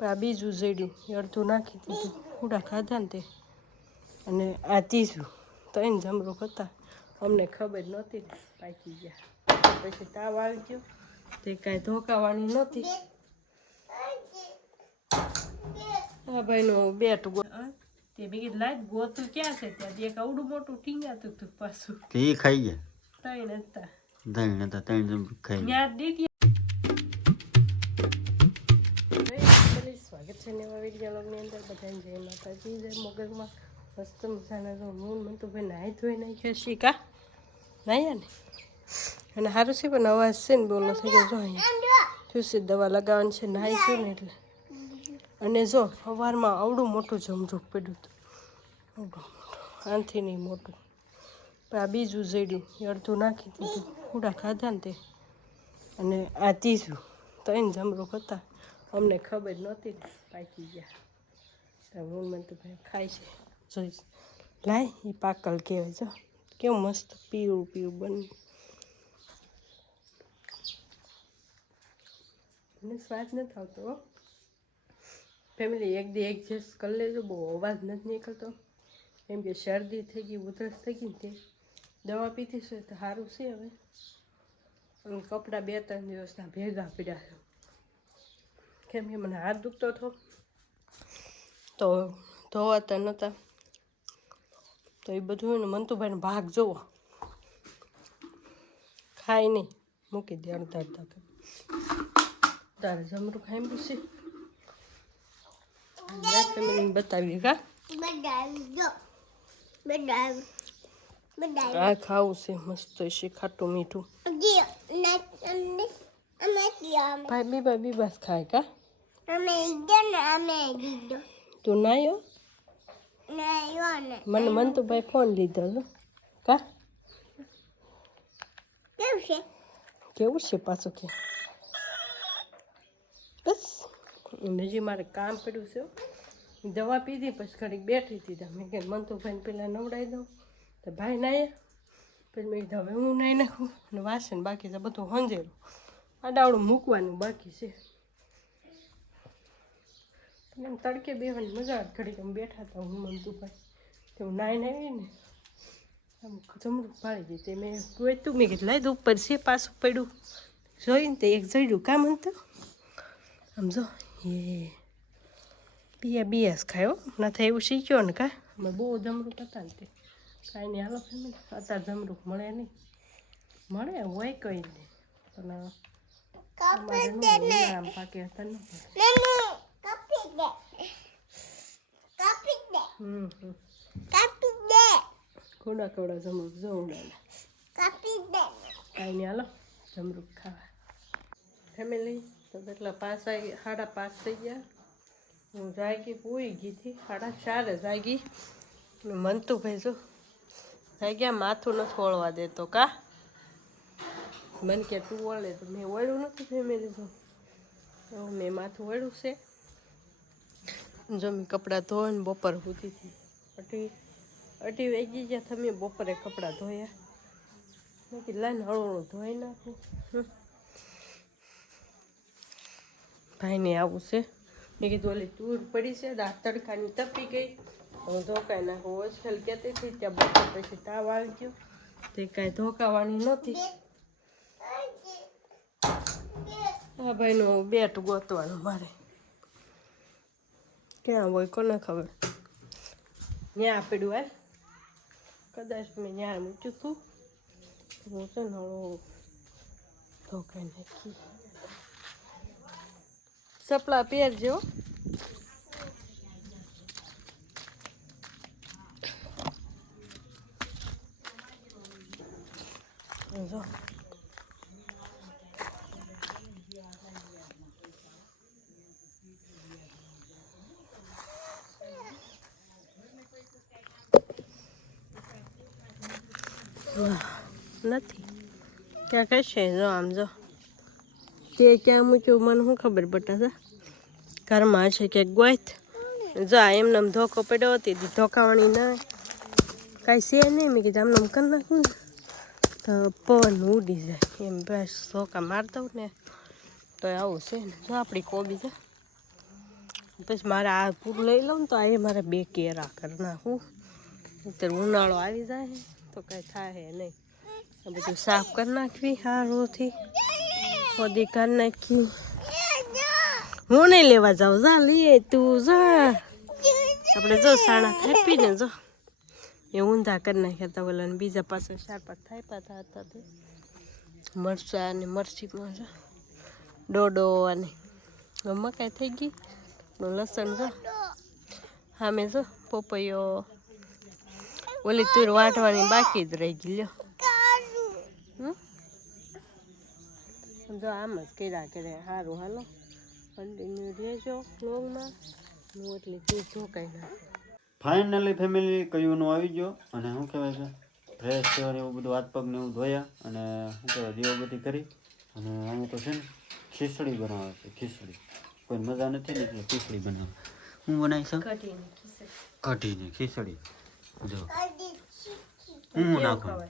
આ બીજું જડ્યું એ અડધું નાખી દીધું પૂડા ખાધા ને તે અને આ ત્રીજું તો એને જમરૂક હતા અમને ખબર નહોતી પાકી ગયા પછી તાવ આવી ગયો તે કાંઈ ધોકાવાની નહોતી હા ભાઈનું બેટ તે બીજી લાઈટ ગોતું ક્યાં છે ત્યાં એક અવડું મોટું ટીંગાતું હતું પાછું તે ખાઈ ગયા ત્રણ હતા ત્રણ જમરૂક ખાઈ ત્યાં દીધી સ્વાગત છે નવા વિડીયોની અંદર બધાને જય માતાજી જય મોગલમાં મસ્ત મજાના જો મૂન મને તો ભાઈ નાહી ધોઈ નાખ્યો શીખા નાહ્યા ને અને સારું છે પણ અવાજ છે ને બોલો થઈ ગયો જો અહીંયા શું દવા લગાવવાની છે નાહીશું ને એટલે અને જો સવારમાં આવડું મોટું જમરૂક પડ્યું હતું આવડું મોટું આનાથી નહીં મોટું આ બીજું જડ્યું એ અડધું નાખી દીધું પૂડા ખાધા ને તે અને આ ત્રીજું તો એને જમરૂક હતા અમને ખબર નહોતી પાકી ગયા તો હું મને તો ભાઈ ખાય છે જોઈશ લાય એ પાકલ કહેવાય જો કેવું મસ્ત પીળું પીળું બન્યું મને સ્વાદ નથી આવતો ફેમિલી એક દી એડજસ્ટ કરી લેજો બહુ અવાજ નથી નીકળતો કેમ કે શરદી થઈ ગઈ ઉધરસ થઈ ગઈ ને તે દવા પીધી છે તો સારું છે હવે અને કપડાં 2-3 દિવસના ભેગા પીડ્યા છે કેમ કે મને હાથ દુખતો હતો તો ધોવાતા નહોતા તો એ બધું ને મંતુભાઈનો ભાગ જોવો ખાય નહીં મૂકી દે અડધા અડધા તારે જમરૂ ખાઈ પૂછી બતાવી કા આ ખાવું છે મસ્ત છે ખાટું મીઠું ભાઈ બીબાસ ખાય કા તું નાયો મને મન તો ભાઈ ફોન લીધો કા કેવું છે પાછું કે બસ હજી મારે કામ પડ્યું છે દવા પીધી પછી ઘડીક બેઠી હતી મેં કે મન તો ભાઈને પેલા નવડાવી દઉં તો ભાઈ નાયા પછી મેં કીધું હવે હું નાહી નાખું અને વાસણ બાકી છે બધું હંજેરું આડાવડું મૂકવાનું બાકી છે એમ તડકે બેવાની મજા આવે ઘડીક આમ બેઠા હતા હું મંતુભાઈ તો હું નાઈને આવી ને આમ જમરૂક પાડી દીધી મેં ગોતું મેં કીધું લાઈ દઉં ઉપર છે પાછું પડ્યું જોઈને તે એક જડ્યું કામ હતું આમ જો એ બીયાસ ખાયો નથી એવું શીખ્યો ને કા અમે બહુ જમરૂક હતા ને તે કાંઈ નહીં હાલો ફેમિલી અત્યારે જમરૂક મળે નહીં મળે હોય કંઈ નહીં પણ આમ પાકે હતા ને કોડા કોડા જમરૂક જોઉં કાંઈ નહીં હાલો જમરૂક ખાવા ફેમિલી તો કેટલા 5 થઈ ગયા હું જાગી પૂરી ગઈ હતી 4:30 જાગી મંતુભાઈ જો જાગ્યા માથું નથી વળવા દેતો કા મન કે તું વળે તો મેં વળ્યું નથી ફેમિલી તો મેં માથું વળ્યું છે જો મેં કપડાં ધોઈને બપોર સૂતી હતી અઢી વાગી ગયા તમે બપોરે કપડાં ધોયા મેં કીધું લાઈને હળવું ધોઈ નાખું ભાઈને આવું છે મેં કીધું ઓલી ટૂર પડી છે તડકાની તપી ગઈ હું ધોકાઈ નાખું હોસ્ટેલ કહેતી હતી ત્યાં બપોર પછી તાવ આવી ગયો તે કાંઈ ધોકાવાની નહોતી હા ભાઈનું બેટ ગોતવાનું મારે ક્યાં હોય કોને ખબર ત્યાં પડ્યું હાલ કદાચ મેં ત્યાં મૂક્યું હતું હું છે ને ધોકાઈ નાખી સપલા પહેરજો જો નથી ત્યાં કશે જો આમ જો તે ક્યાં મૂક્યું મને શું ખબર બટા ઘરમાં છે કે ગોઈત જા એમને ધોકો પડ્યો હતી ધોકાવાણી ના કાંઈ છે નહીં મેં કીધું આમને કરી નાખું ને તો પવન ઉડી જાય એમ બસ ધોકા મારતા હોઉં ને તો આવું છે ને જો આપણી કોબી છે પછી મારે આ પૂરું લઈ લઉં ને તો આ મારે 2 કેરા કરી નાખું. અત્યારે ઉનાળો આવી જાય તો કાંઈ થાય નહીં. આ બધું સાફ કરી નાખવી હારોથી ખોદી કરી નાખી. હું નહીં લેવા જાઉં, જા લઈએ તું જા. આપણે જો સાણા થાપીને જો એ ઊંધા કરી નાખ્યા હતા ઓલા, બીજા પાસે 4-5 થાપ્યા હતા તે મરચાં અને મરચીમાં જો ડોડો અને મકાઈ થઈ ગઈ. લસણ જો સામે જો પોપૈયો ઓલી તુર વાટવાની બાકી જ રહી ગઈ. લ્યો જો આમ જ કર્યા કરે. સારું હાલો કન્ટિન્યુ રહેજો વ્લોગમાં. હું એટલી ચીજ જોકાઈ ના. ફાઇનલી ફેમિલી કયુંનું આવી ગયો અને શું કહેવાય છે ફ્રેશ થયો ને એવું બધું હાથ પગ ને એવું ધોયા અને શું કહેવાય દીવાબત્તી કરી અને અમે તો છે ને ખીચડી બનાવે છે. ખીચડી કોઈ મજા નથી ને એટલે ખીચડી બનાવે. હું બનાવી છું કઢીને ખીચડી. જો હું નાખું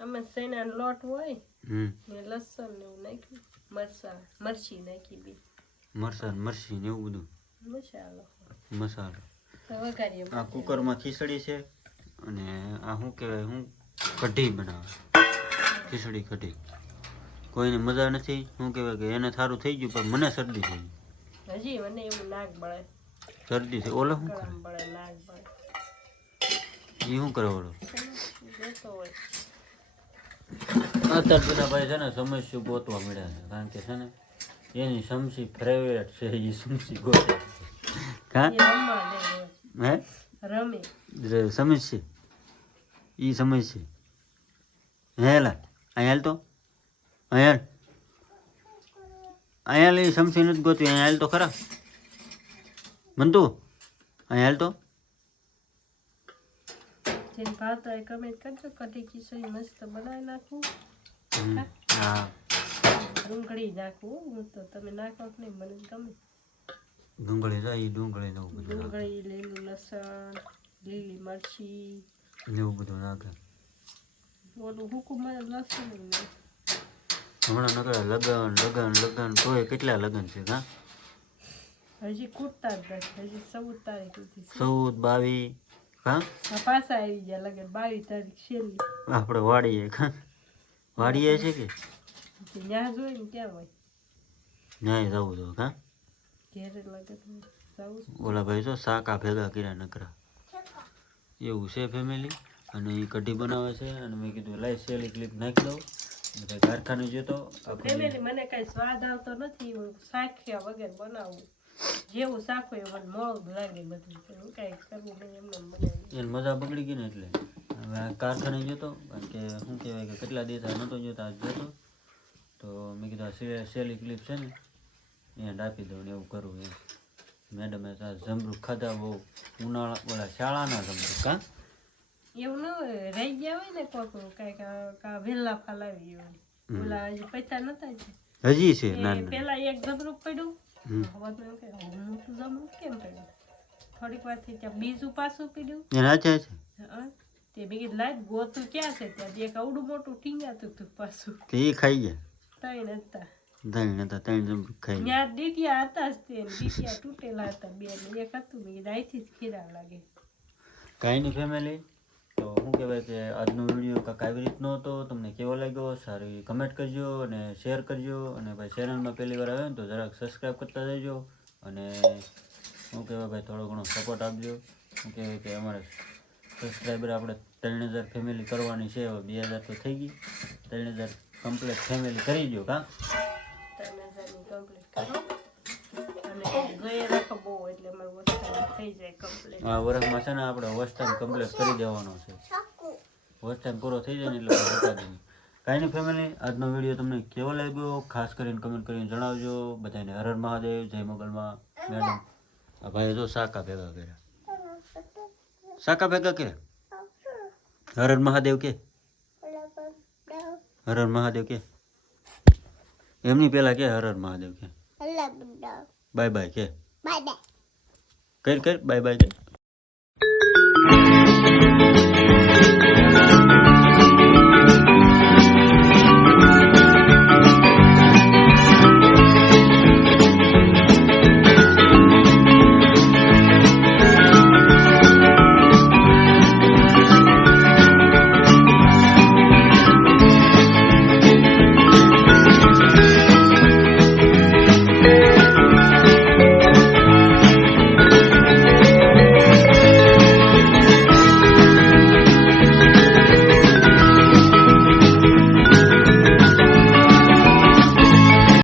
અમે સૈનાનો લોટ હોય ને લસણ ને એવું નાખ્યું, મરચી નાખી બી મરચી ને એવું બધું મસાલો વઘારીએ. આ કુકરમાં ખીચડી છે અને આ શું કહેવાય હું કઢી બનાવે ખીચડી કઢી. કોઈને મજા નથી શું કહેવાય કે એને સારું થઈ ગયું પણ મને શરદી થઈ ગઈ. હજી મને એવું નાક બળે શરદી છે. ઓલો શું કરે બળે નાક બળે એ શું કરે ઓલો જતો હોય. અત્યારે પેલા ભાઈ છે ને સમસ્યા ગોતવા મળ્યા છે કારણ કે છે ને એની સમસી ફેવરેટ છે એ સમસી ગોતે. કા હે રમે સમસ્યા એ સમસ્યા હેલા અહીંયા તો અહીંયા એ સમસી નથી ગોતવી. અહીંયા હાલ તો ખરા મનતું અહીંયા હાલ તો જેને ભાવતો હોય કમેન્ટ કરજો. કઢી ખીચડી મસ્ત બનાવી નાખું. હા ડુંગળી નાખું હું તો, તમે નાખો કે નહીં મને ગમે. ડુંગળી જાય ડુંગળી ને એવું બધું ડુંગળી, લીલું લસણ, લીલી મરચી એવું બધું નાખે. ઓલું હુકુમ લસણ હમણાં નકળે લગન તોય કેટલા લગન છે હા હજી કૂટતા જ નથી. હજી 14 તારીખ સુધી 14 22 હા પાછા આવી ગયા લગન. 22 તારીખ છેલ્લી આપણે વાડીએ વાડીએ છે કે ત્યાં જોઈ ને ક્યાં હોય ન્યાય જવું તો હા ઘેરે લગન જવું. ઓલા ભાઈ જો શાકા ભેગા કર્યા નકરા એવું છે ફેમિલી. અને એ કઢી બનાવે છે અને મેં કીધું લાઈ સેલી ક્લિપ નાખી દઉં. બધા કારખાને જોતો ફેમિલી મને કઈ સ્વાદ આવતો નથી. હું શાખ્યા વગર બનાવું. જેવું શાક હોય મને મોળું લાગે બધું. હું કઈ કરવું નહીં એમને બનાવી. એને મજા બગડી ગઈ ને એટલે હવે આ કારખાને જોતો કારણ કે શું કહેવાય કે કેટલા દિવસ નહોતો જોતો આજ જોતો તો મેં કીધું આ સેલી ક્લિપ છે ને એને આપી દઉં ને એવું કરવું એમ. મેડમે જમરૂખ ખાધા બહુ ઉનાળા ઓલા શાળાના જમરૂખ કાં એવું ન હોય રહી ગયા હોય ને કોક કઈક વેલા ફાલાવી હોય. ઓલા હજી પૈસા નતા હજી છે ના પેલા એક જમરૂખ પડ્યું. મોટું જમરૂખ કેમ પડ્યું? થોડીક વાર થી ત્યાં બીજું પાછું પીડ્યું. એના છે તે બીજી લાઈટ ગોતું ક્યાં છે ત્યાં એક અવડું મોટું ટીંગાતું હતું પાછું. તે ખાઈ ગયા 3 હતા. 3 જમરૂખ ખાઈ ગયા. ત્યાં ડીટિયા હતા જ તે ડીટિયા તૂટેલા હતા 2 ને એક હતું. બીજી અહીંથી જ ખીરા લાગે. કાંઈ નહીં ફેમિલી. તો શું કહેવાય કે આજનો વિડીયો કાંઈક આવી રીતનો હતો. તમને કેવો લાગ્યો સારી કમેન્ટ કરજો અને શેર કરજો. અને ભાઈ ચેનલમાં પહેલી વાર આવ્યો ને તો જરાક સબસ્ક્રાઈબ કરતા જજો. અને શું કહેવાય ભાઈ થોડો ઘણો સપોર્ટ આપજો. શું કહેવાય કે અમારે સબસ્ક્રાઈબર આપણે 3000 ફેમિલી કરવાની છે. હવે 2000 તો થઈ ગઈ. 3000 કમ્પ્લીટ ફેમિલી કરી દો કાં 3000 કમ્પ્લીટ કરો. અને જોઈએ રાખો બહુ એટલે અમારે વસ્તુ થઈ જાય કમ્પ્લીટ. આ વર્ષમાં છે ને આપણે વોચ ટાઈમ કમ્પ્લીટ કરી દેવાનો છે. વોચ ટાઈમ પૂરો થઈ જાય ને એટલે બતા દઈએ. કાંઈ નહીં ફેમિલી આજનો વિડીયો તમને કેવો લાગ્યો ખાસ કરીને કમેન્ટ કરીને જણાવજો. બધાને હર હર મહાદેવ જય મોગલમાં. મેડમ આ ભાઈ જો શાકા ભેગા કર્યા. શાકા ભેગા કર્યા. હર હર મહાદેવ કે હર હર મહાદેવ કે એમની પેલા કે હર હર મહાદેવ કે બાય બાય કે કર બાય બાય કે